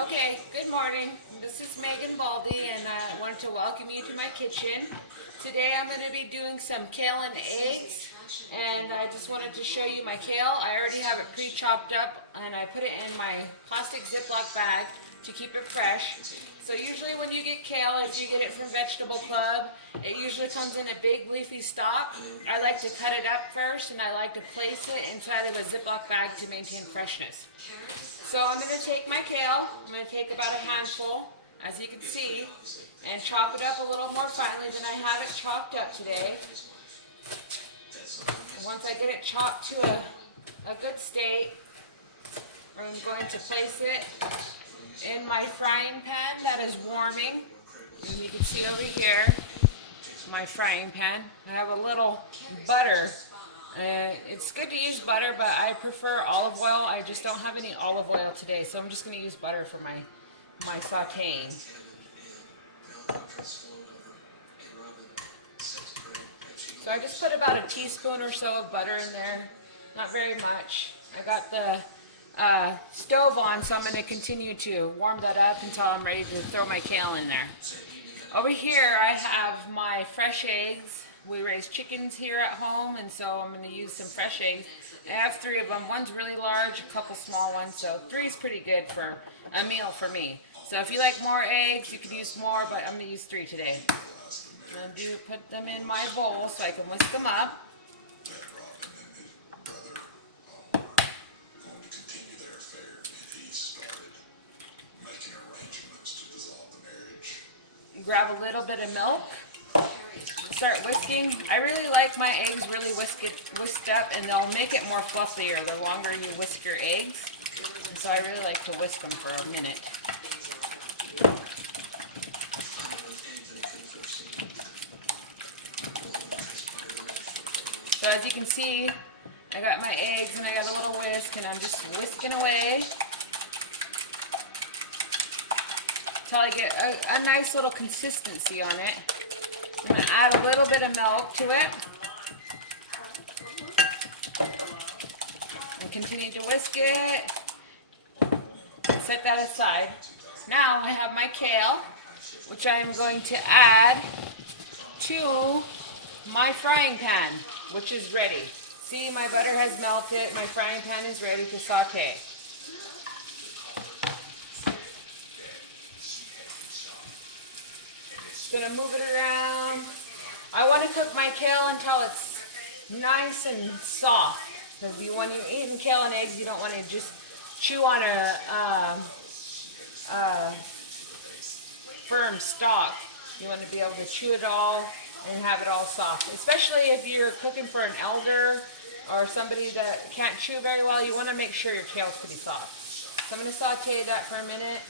Okay, good morning. This is Megan Baldy, and I wanted to welcome you to my kitchen. Today I'm going to be doing some kale and eggs, and I just wanted to show you my kale. I already have it pre-chopped up, and I put it in my plastic Ziploc bag to keep it fresh. So usually when you get kale, if you get it from Vegetable Club, it usually comes in a big leafy stalk. I like to cut it up first, and I like to place it inside of a Ziploc bag to maintain freshness. So I'm going to take my kale, I'm going to take about a handful, as you can see, and chop it up a little more finely than I have it chopped up today. And once I get it chopped to a good state, I'm going to place it in my frying pan that is warming. And you can see over here, my frying pan. I have a little butter. It's good to use butter, but I prefer olive oil. I just don't have any olive oil today, so I'm just going to use butter for my sauteing. So I just put about a teaspoon or so of butter in there, not very much. I got the stove on, so I'm going to continue to warm that up until I'm ready to throw my kale in there. Over here I have my fresh eggs. We raise chickens here at home, and so I'm going to use some fresh eggs. I have 3 of them. One's really large, a couple small ones, so 3 is pretty good for a meal for me. So if you like more eggs, you could use more, but I'm going to use 3 today. I'm going to put them in my bowl so I can whisk them up. Grab a little bit of milk. Start whisking. I really like my eggs really whisked up, and they'll make it more fluffier the longer you whisk your eggs. And so I really like to whisk them for a minute. So as you can see, I got my eggs and I got a little whisk, and I'm just whisking away until I get a nice little consistency on it. I'm going to add a little bit of milk to it and continue to whisk it. Set that aside. Now I have my kale, which I am going to add to my frying pan, which is ready. See, my butter has melted. My frying pan is ready to saute. Gonna move it around. I want to cook my kale until it's nice and soft. Because when you're eating kale and eggs, you don't want to just chew on a firm stalk. You want to be able to chew it all and have it all soft. Especially if you're cooking for an elder or somebody that can't chew very well, you want to make sure your kale's pretty soft. So I'm going to saute that for a minute.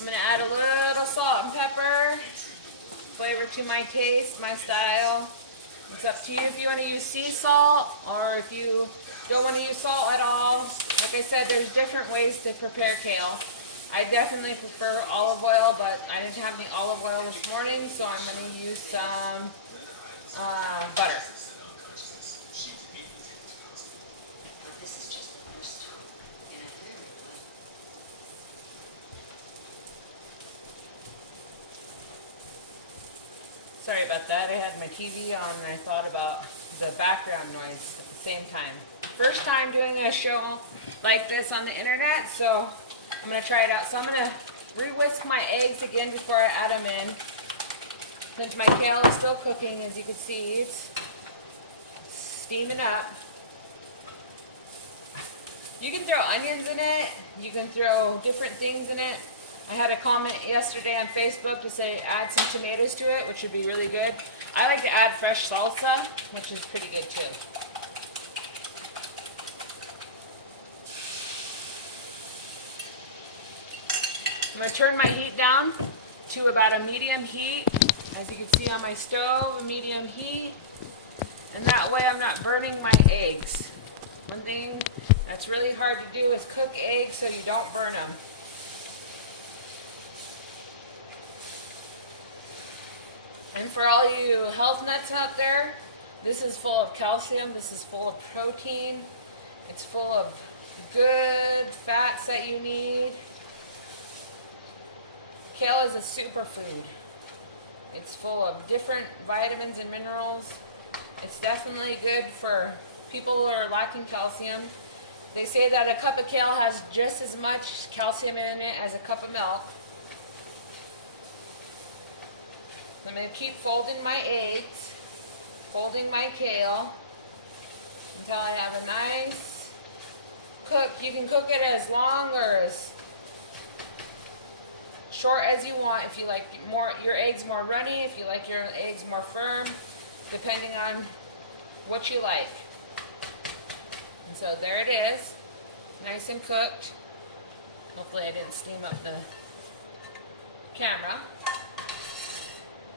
I'm going to add a little salt and pepper, flavor to my taste, my style. It's up to you if you want to use sea salt or if you don't want to use salt at all. Like I said, there's different ways to prepare kale. I definitely prefer olive oil, but I didn't have any olive oil this morning, so I'm going to use some butter. Sorry about that. I had my TV on and I thought about the background noise at the same time. First time doing a show like this on the internet, so I'm going to try it out. So I'm going to re-whisk my eggs again before I add them in. Since my kale is still cooking, as you can see, it's steaming up. You can throw onions in it. You can throw different things in it. I had a comment yesterday on Facebook to say add some tomatoes to it, which would be really good. I like to add fresh salsa, which is pretty good too. I'm going to turn my heat down to about a medium heat. As you can see on my stove, a medium heat. And that way I'm not burning my eggs. One thing that's really hard to do is cook eggs so you don't burn them. And for all you health nuts out there, This is full of calcium. This is full of protein. It's full of good fats that you need. Kale is a superfood. It's full of different vitamins and minerals. It's definitely good for people who are lacking calcium. They say that a cup of kale has just as much calcium in it as a cup of milk. I'm going to keep folding my eggs, folding my kale until I have a nice cook. You can cook it as long or as short as you want. If you like your eggs more runny, if you like your eggs more firm, depending on what you like. And so there it is, nice and cooked. Hopefully I didn't steam up the camera.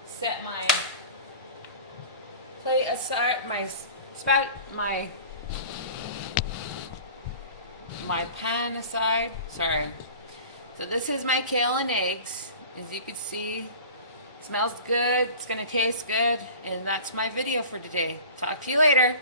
Set my plate aside, my pan aside. Sorry. So this is my kale and eggs. As you can see, it smells good. It's gonna taste good, and that's my video for today. Talk to you later.